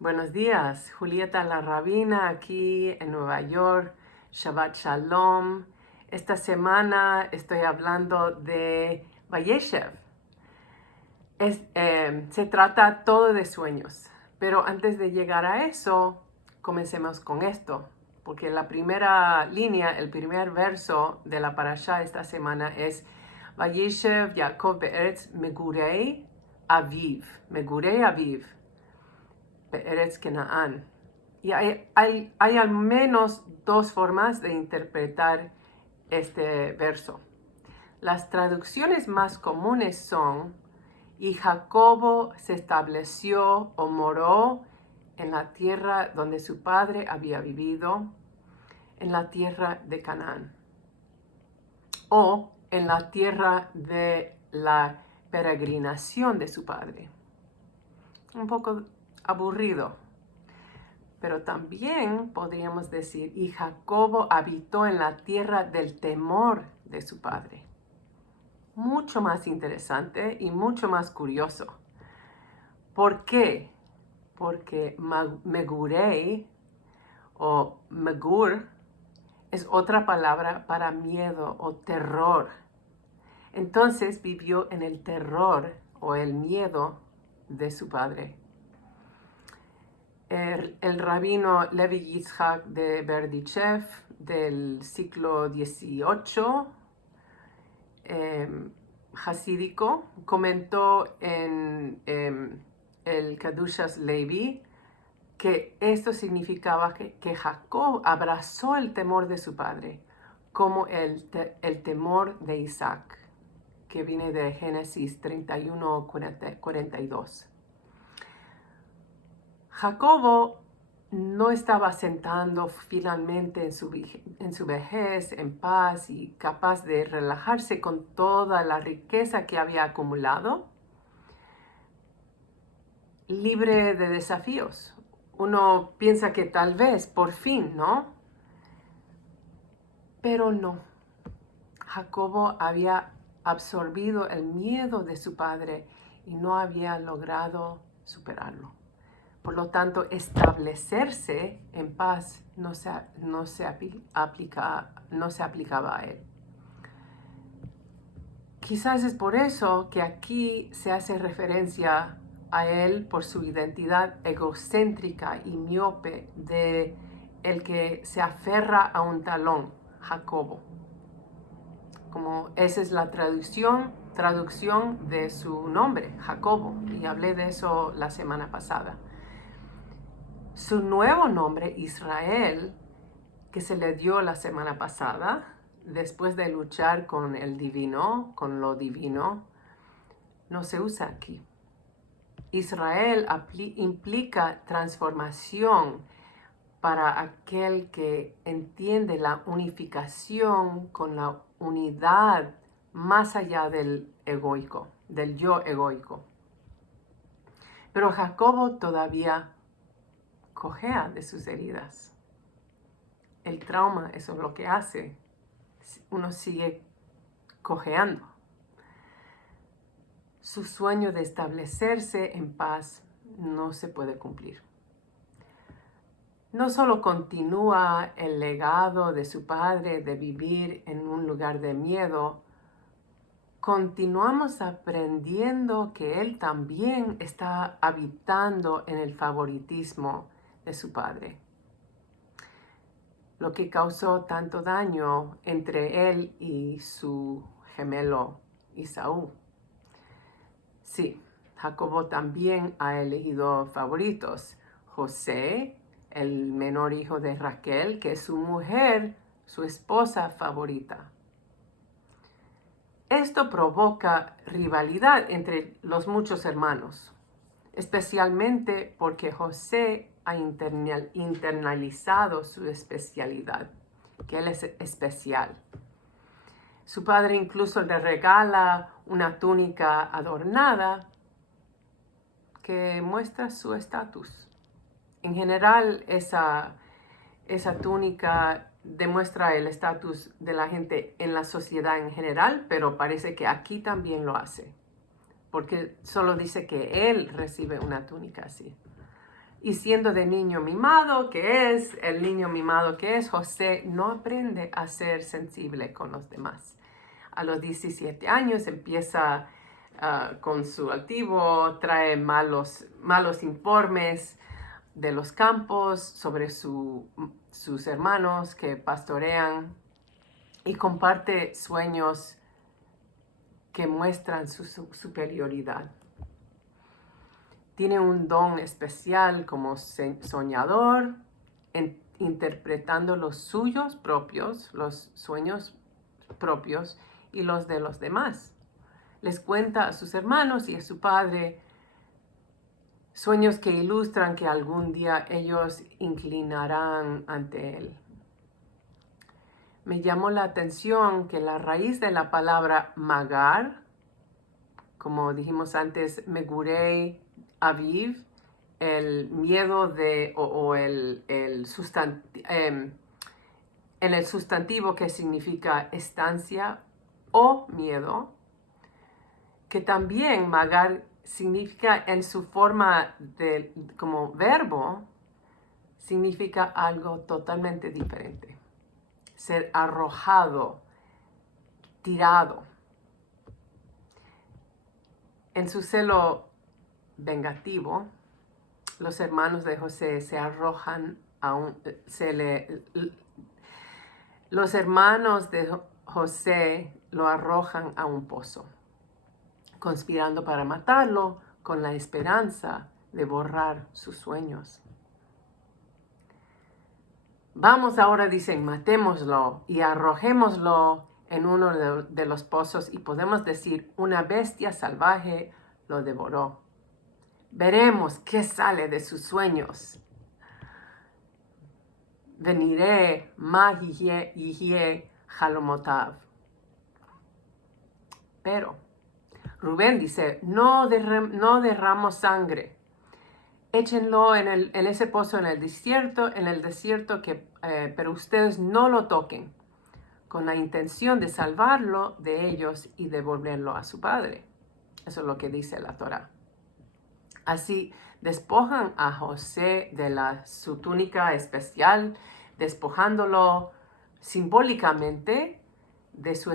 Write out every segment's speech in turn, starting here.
Buenos días, Julieta la Rabina aquí en Nueva York. Shabbat Shalom. Esta semana estoy hablando de Vayeshev. Se trata todo de sueños, pero antes de llegar a eso, comencemos con esto, porque la primera línea, el primer verso de la parashá esta semana es Vayeshev Yaakov be'eretz megurei aviv, Be'eretz Kenaan. Y hay al menos dos formas de interpretar este verso. Las traducciones más comunes son: y Jacobo se estableció o moró en la tierra donde su padre había vivido, en la tierra de Canaán, o en la tierra de la peregrinación de su padre. Un poco aburrido. Pero también podríamos decir, y Jacobo habitó en la tierra del temor de su padre. Mucho más interesante y mucho más curioso. ¿Por qué? Porque Megurei o Megur es otra palabra para miedo o terror. Entonces vivió en el terror o el miedo de su padre. El rabino Levi Yitzhak de Berdichev del siglo XVIII, hasídico, comentó en el Kedushas Levi que esto significaba que Jacob abrazó el temor de su padre como el temor de Isaac, que viene de Génesis 31:42. Jacobo no estaba sentando finalmente en su vejez en paz y capaz de relajarse con toda la riqueza que había acumulado, libre de desafíos. Uno piensa que tal vez, por fin, ¿no? Pero no. Jacobo había absorbido el miedo de su padre y no había logrado superarlo. Por lo tanto, establecerse en paz no se aplicaba a él. Quizás es por eso que aquí se hace referencia a él por su identidad egocéntrica y miope de el que se aferra a un talón, Jacobo. Como esa es la traducción de su nombre, Jacobo, y hablé de eso la semana pasada. Su nuevo nombre, Israel, que se le dio la semana pasada, después de luchar con el divino, con lo divino, no se usa aquí. Israel implica transformación para aquel que entiende la unificación con la unidad más allá del egoico, del yo egoico. Pero Jacobo todavía cojea de sus heridas. El trauma, eso es lo que hace. Uno sigue cojeando. Su sueño de establecerse en paz no se puede cumplir. No solo continúa el legado de su padre de vivir en un lugar de miedo, continuamos aprendiendo que él también está habitando en el favoritismo de su padre, lo que causó tanto daño entre él y su gemelo Esaú. Sí, Jacobo también ha elegido favoritos. José, el menor hijo de Raquel, que es su mujer, su esposa favorita. Esto provoca rivalidad entre los muchos hermanos, especialmente porque José ha internalizado su especialidad, que él es especial. Su padre incluso le regala una túnica adornada que muestra su estatus. En general, esa túnica demuestra el estatus de la gente en la sociedad en general, pero parece que aquí también lo hace, porque solo dice que él recibe una túnica así. Y siendo de niño mimado que es, el niño mimado que es, José no aprende a ser sensible con los demás. A los 17 años empieza con su altivo, trae malos informes de los campos sobre sus hermanos que pastorean y comparte sueños que muestran su superioridad. Tiene un don especial como soñador, interpretando los suyos propios, los sueños propios y los de los demás. Les cuenta a sus hermanos y a su padre sueños que ilustran que algún día ellos inclinarán ante él. Me llamó la atención que la raíz de la palabra magar, como dijimos antes, megurei aviv, el miedo de, en el sustantivo que significa estancia o miedo, que también magar significa en su forma como verbo, significa algo totalmente diferente. Ser arrojado, tirado. En su celo vengativo, los hermanos de José se arrojan los hermanos de José lo arrojan a un pozo, conspirando para matarlo con la esperanza de borrar sus sueños. Vamos ahora, dicen, matémoslo y arrojémoslo en uno de los pozos y podemos decir, una bestia salvaje lo devoró. Veremos qué sale de sus sueños. Veniré ma yihye halomotav. Pero Rubén dice, no derramo sangre. Échenlo en ese pozo en el desierto, pero ustedes no lo toquen, con la intención de salvarlo de ellos y devolverlo a su padre. Eso es lo que dice la Torá. Así despojan a José de su túnica especial, despojándolo simbólicamente de su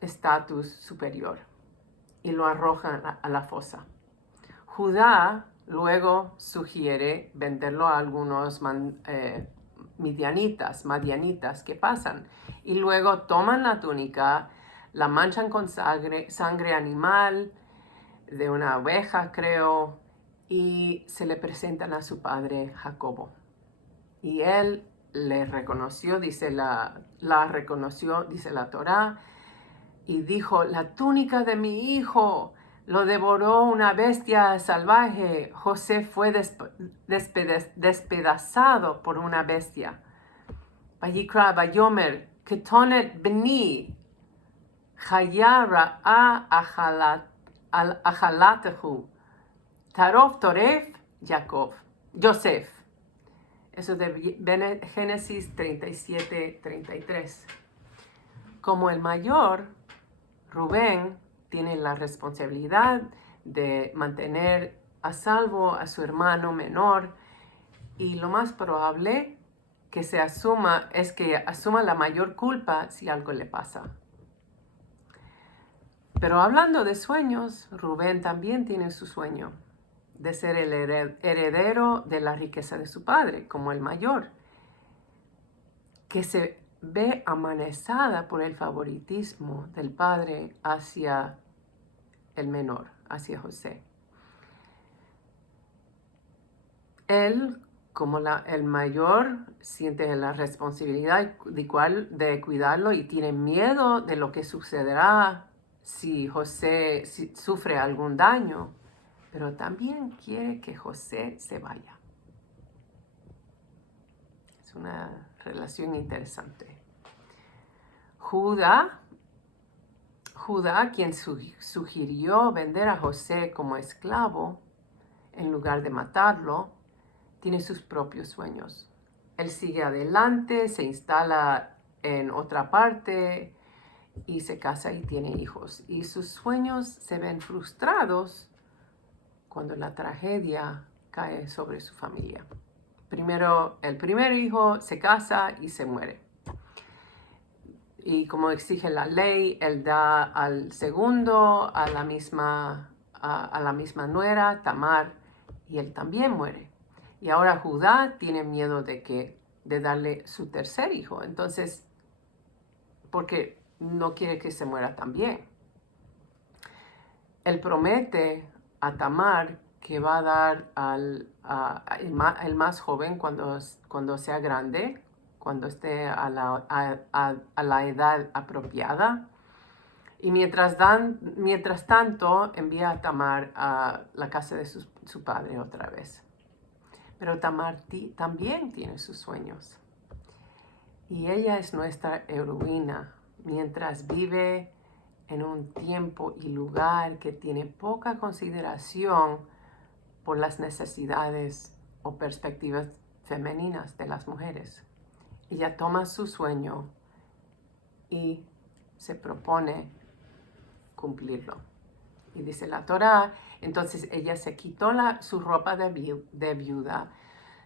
estatus superior y lo arrojan a la fosa. Judá luego sugiere venderlo a algunos madianitas que pasan y luego toman la túnica, la manchan con sangre animal, de una oveja creo, y se le presentan a su padre Jacobo. Y él le reconoció, dice la Torá, y dijo, la túnica de mi hijo lo devoró una bestia salvaje. José fue despedazado por una bestia. Vayikra Bayomer, Ketonet Bni, Chaya Achalatahu, Tarov Toref, Yosef. Eso de Génesis 37-33. Como el mayor, Rubén tiene la responsabilidad de mantener a salvo a su hermano menor y lo más probable es que asuma la mayor culpa si algo le pasa. Pero hablando de sueños, Rubén también tiene su sueño de ser el heredero de la riqueza de su padre, como el mayor, que se ve amenazada por el favoritismo del padre hacia el menor, hacia José. Él, como el mayor, siente la responsabilidad de cuidarlo y tiene miedo de lo que sucederá si José sufre algún daño, pero también quiere que José se vaya. Es una relación interesante. Judá, quien sugirió vender a José como esclavo en lugar de matarlo, tiene sus propios sueños. Él sigue adelante, se instala en otra parte y se casa y tiene hijos. Y sus sueños se ven frustrados cuando la tragedia cae sobre su familia. Primero, el primer hijo se casa y se muere. Y como exige la ley, él da al segundo a la misma nuera, Tamar, y él también muere. Y ahora Judá tiene miedo de darle su tercer hijo. Entonces, porque no quiere que se muera también. Él promete a Tamar que va a dar el más joven cuando sea grande, cuando esté a la edad apropiada. Y mientras tanto, envía a Tamar a la casa de su padre otra vez. Pero Tamar también tiene sus sueños. Y ella es nuestra heroína mientras vive en un tiempo y lugar que tiene poca consideración por las necesidades o perspectivas femeninas de las mujeres. Ella toma su sueño y se propone cumplirlo. Y dice la Torá, entonces ella se quitó su ropa de viuda,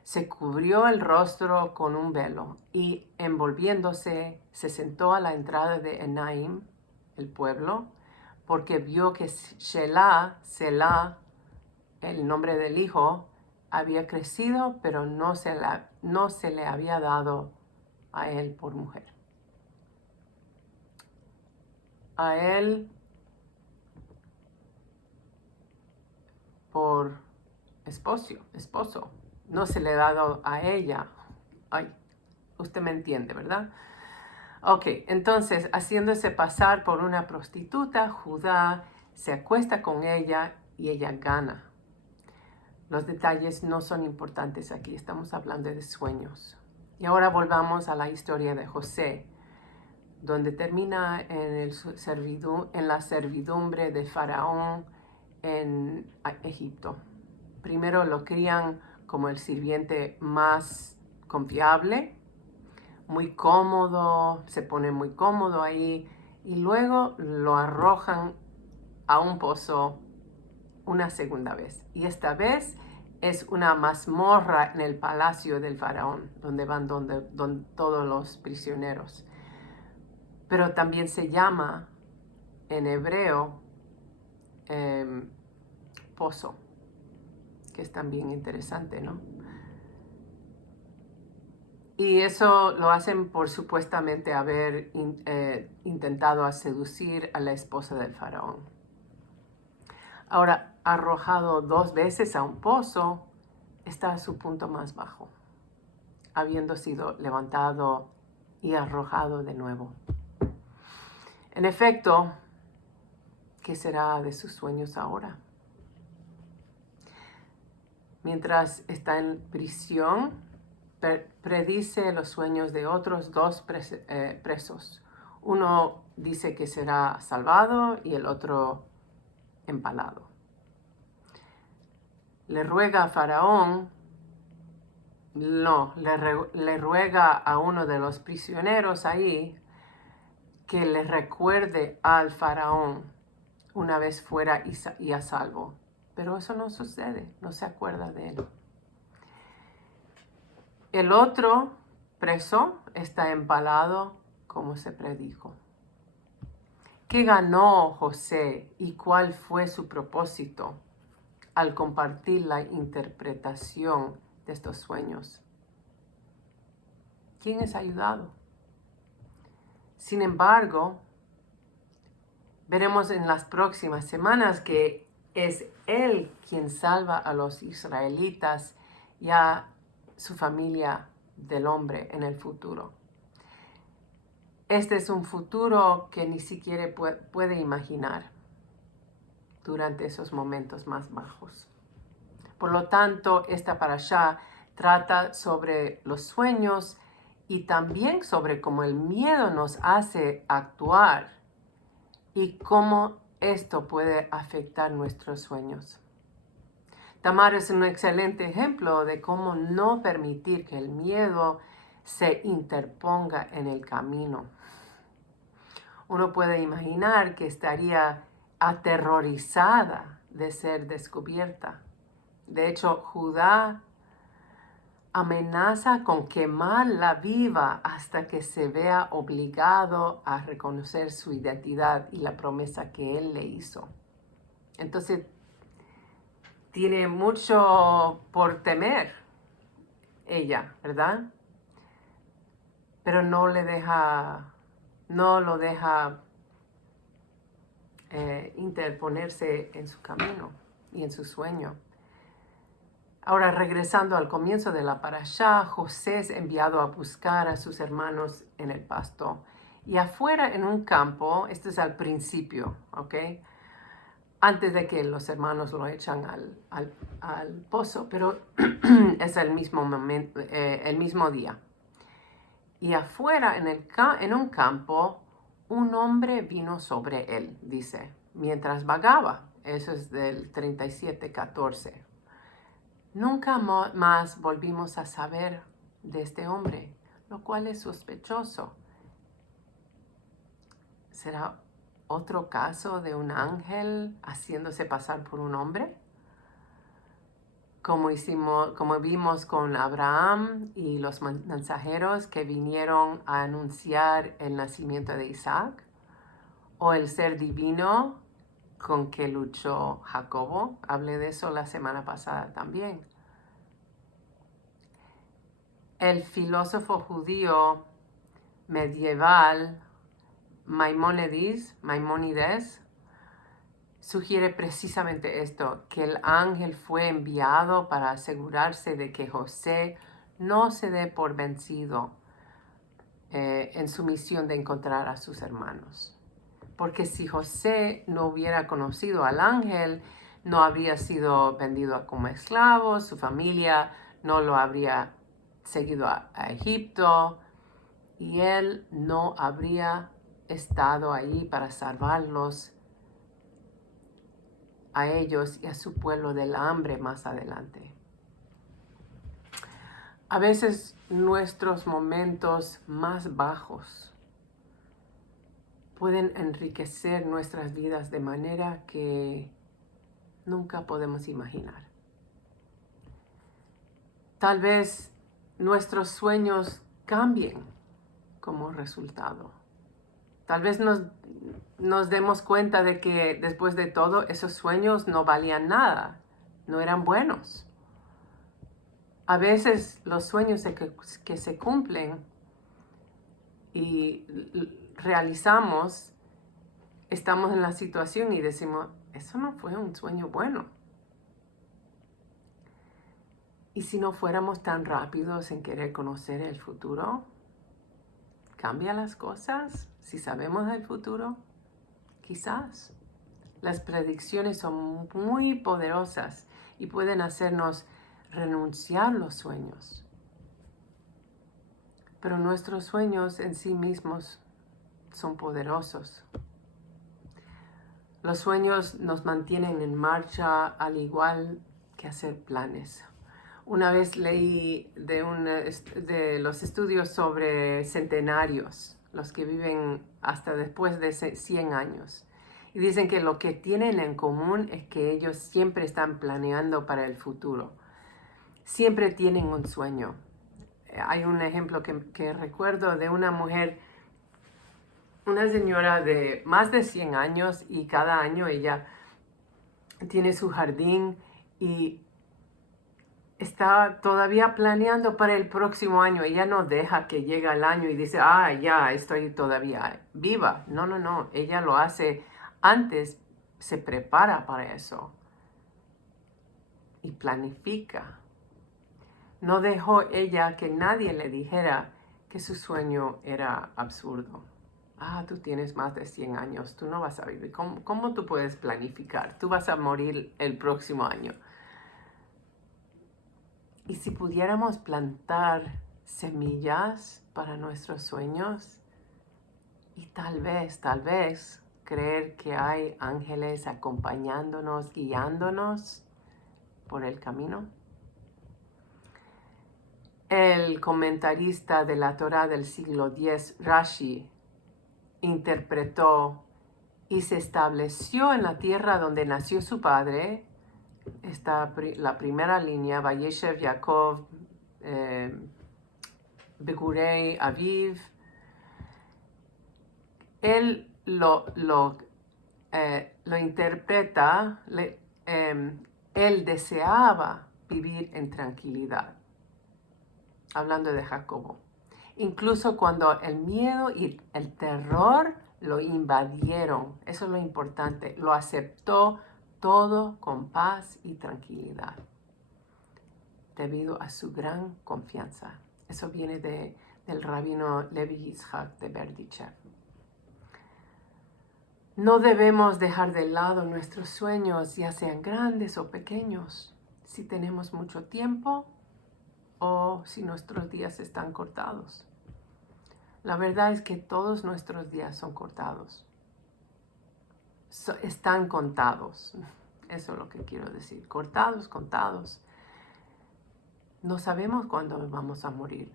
se cubrió el rostro con un velo y envolviéndose se sentó a la entrada de Enaim, el pueblo, porque vio que Selah, el nombre del hijo, había crecido, pero no se le había dado a él por mujer. A él por esposo. No se le ha dado a ella. Ay, usted me entiende, ¿verdad? Ok, entonces, haciéndose pasar por una prostituta, Judá se acuesta con ella y ella gana. Los detalles no son importantes aquí, estamos hablando de sueños. Y ahora volvamos a la historia de José, donde termina en la servidumbre de Faraón en Egipto. Primero lo crían como el sirviente más confiable, muy cómodo, se pone muy cómodo ahí y luego lo arrojan a un pozo una segunda vez. Y esta vez es una mazmorra en el palacio del faraón, donde van todos los prisioneros. Pero también se llama en hebreo pozo, que es también interesante, ¿no? Y eso lo hacen por supuestamente haber intentado seducir a la esposa del faraón. Ahora, arrojado 2 veces a un pozo, está a su punto más bajo, habiendo sido levantado y arrojado de nuevo. En efecto, ¿qué será de sus sueños ahora? Mientras está en prisión, predice los sueños de otros 2 presos. Uno dice que será salvado y el otro empalado. Le ruega a Faraón, le ruega a uno de los prisioneros ahí que le recuerde al Faraón una vez fuera y a salvo. Pero eso no sucede, no se acuerda de él. El otro preso está empalado como se predijo. ¿Qué ganó José y cuál fue su propósito al compartir la interpretación de estos sueños? ¿Quién es ayudado? Sin embargo, veremos en las próximas semanas que es Él quien salva a los israelitas y a su familia del hombre en el futuro. Este es un futuro que ni siquiera puede imaginar durante esos momentos más bajos. Por lo tanto, esta parashá trata sobre los sueños y también sobre cómo el miedo nos hace actuar y cómo esto puede afectar nuestros sueños. Tamar es un excelente ejemplo de cómo no permitir que el miedo se interponga en el camino. Uno puede imaginar que estaría aterrorizada de ser descubierta De hecho, Judá amenaza con quemarla viva hasta que se vea obligado a reconocer su identidad y la promesa que él le hizo. Entonces, tiene mucho por temer ella, ¿verdad? Pero no lo deja interponerse en su camino y en su sueño. Ahora, regresando al comienzo de la parashá, José es enviado a buscar a sus hermanos en el pasto. Y afuera en un campo, esto es al principio, ¿ok? Antes de que los hermanos lo echan al pozo, pero es el mismo momento, el mismo día. Y afuera en un campo, un hombre vino sobre él, dice, mientras vagaba. Eso es del 37:14. Nunca más volvimos a saber de este hombre, lo cual es sospechoso. ¿Será otro caso de un ángel haciéndose pasar por un hombre? Como vimos con Abraham y los mensajeros que vinieron a anunciar el nacimiento de Isaac, o el ser divino con que luchó Jacobo. Hablé de eso la semana pasada también. El filósofo judío medieval Maimónides sugiere precisamente esto, que el ángel fue enviado para asegurarse de que José no se dé por vencido en su misión de encontrar a sus hermanos. Porque si José no hubiera conocido al ángel, no habría sido vendido como esclavo, su familia no lo habría seguido a Egipto y él no habría estado ahí para salvarlos a ellos y a su pueblo del hambre más adelante. A veces nuestros momentos más bajos pueden enriquecer nuestras vidas de manera que nunca podemos imaginar. Tal vez nuestros sueños cambien como resultado. Tal vez nos demos cuenta de que después de todo esos sueños no valían nada, no eran buenos. A veces los sueños que se cumplen y realizamos, estamos en la situación y decimos, eso no fue un sueño bueno. Y si no fuéramos tan rápidos en querer conocer el futuro, ¿cambia las cosas si sabemos del futuro? Quizás. Las predicciones son muy poderosas y pueden hacernos renunciar los sueños. Pero nuestros sueños en sí mismos son poderosos. Los sueños nos mantienen en marcha al igual que hacer planes. Una vez leí de los estudios sobre centenarios, los que viven hasta después de 100 años. Y dicen que lo que tienen en común es que ellos siempre están planeando para el futuro. Siempre tienen un sueño. Hay un ejemplo que recuerdo de una mujer, una señora de más de 100 años, y cada año ella tiene su jardín y está todavía planeando para el próximo año. Ella no deja que llegue el año y dice, ya estoy todavía viva. No. Ella lo hace antes, se prepara para eso y planifica. No dejó ella que nadie le dijera que su sueño era absurdo. Tú tienes más de 100 años, tú no vas a vivir. ¿Cómo tú puedes planificar? Tú vas a morir el próximo año. Y si pudiéramos plantar semillas para nuestros sueños y tal vez creer que hay ángeles acompañándonos, guiándonos por el camino. El comentarista de la Torá del siglo X, Rashi, interpretó: y se estableció en la tierra donde nació su padre, la primera línea, Vayeshev Yaakov Begurei Aviv, él lo interpreta, él deseaba vivir en tranquilidad, hablando de Jacobo. Incluso cuando el miedo y el terror lo invadieron, eso es lo importante, lo aceptó todo con paz y tranquilidad, debido a su gran confianza. Eso viene del rabino Levi Yitzhak de Berdichev. No debemos dejar de lado nuestros sueños, ya sean grandes o pequeños, si tenemos mucho tiempo o si nuestros días están cortados. La verdad es que todos nuestros días son cortados. Están contados. Eso es lo que quiero decir. Cortados, contados. No sabemos cuándo vamos a morir.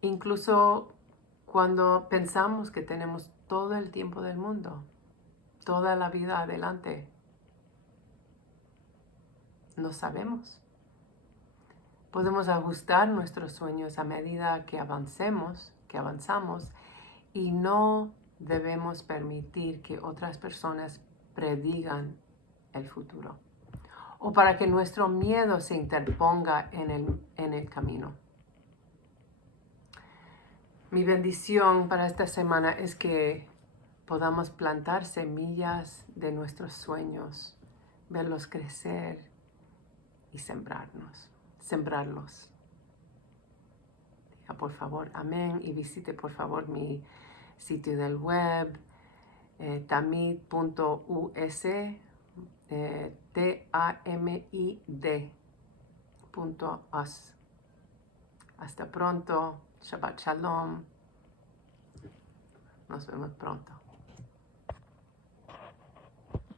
Incluso cuando pensamos que tenemos todo el tiempo del mundo, toda la vida adelante, no sabemos. Podemos ajustar nuestros sueños a medida que avanzamos, y no debemos permitir que otras personas predigan el futuro o para que nuestro miedo se interponga en el camino. Mi bendición para esta semana es que podamos plantar semillas de nuestros sueños, verlos crecer y sembrarlos. Diga por favor amén y visite por favor mi sitio del web tamid.us tamid.us. Hasta pronto. Shabbat Shalom. Nos vemos pronto.